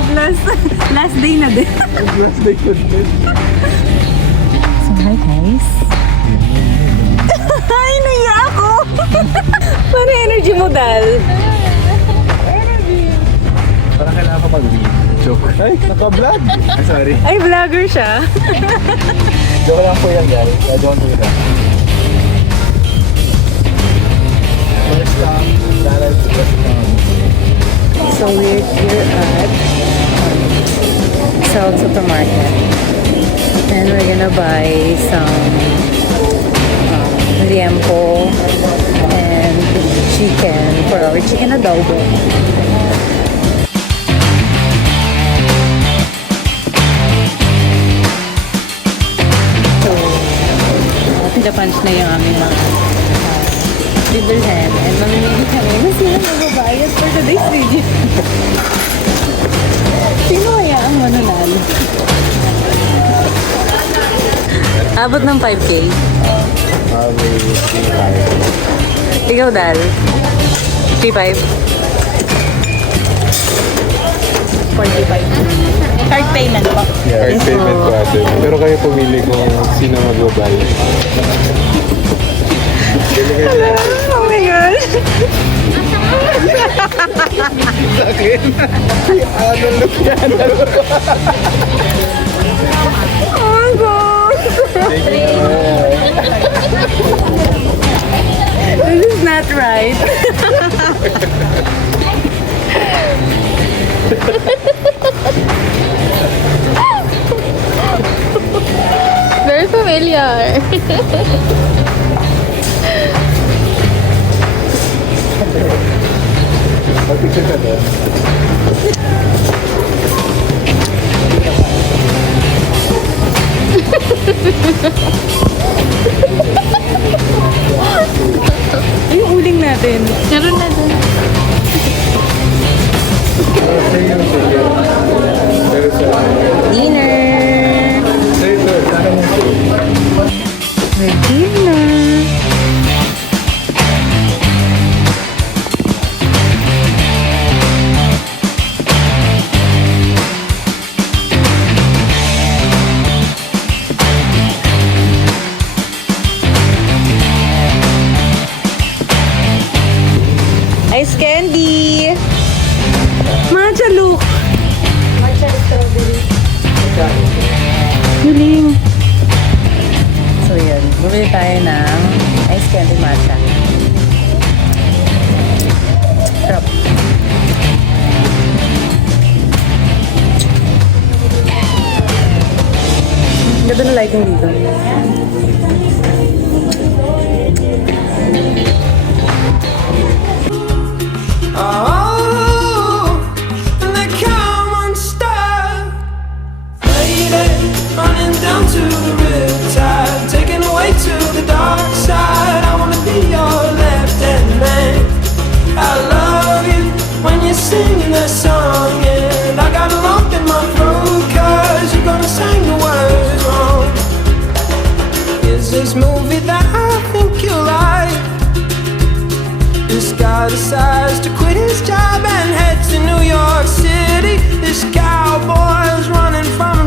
At last day na din. Last day ko din. So, hi guys. Ay, naiya ako. Paano energy mo, Dal? Parang kailangan ko mag-leave. Joke. Ay, naka-vlog. Ay, sorry. Ay, vlogger siya. Joke lang po yan, guys. Joke po yan. First stop, Dallas to first stop. So, we're here at South Supermarket. And we're gonna buy some liempo and chicken for our chicken adobo. Punch na yung aming mga bibilhan and mamimili kami na sila magbabayad for today's video. Sino kaya ang mananalo? Abot ng 5K. Probably 3-5. Ikaw, Dal? 3-5? 45. Card payment po. Yeah, card payment ko ate. Pero kayo pumili kung sino magbabayad. Oh my God! Sakin? Ano look yan? Oh my God! This is not right. Very familiar. Mag-picture ka doon. Ay, yung uling natin. Meron na dun. Dinner! We're dinner! Ice candy! Matcha look! Matcha strawberry. Huling! So yun, bumili tayo ng ice candy matcha. Sarap. Ganda na lighting dito. Oh, and they come unstuck. Lady, running down to the riptide, taken away to the dark side. I wanna be your left-hand man. I love you when you're singing that song, and I got a lump in my throat 'cause you're gonna sing the words wrong. Is this movie that I think you like? This guy decides to quit his job and head to New York City. This cowboy's running from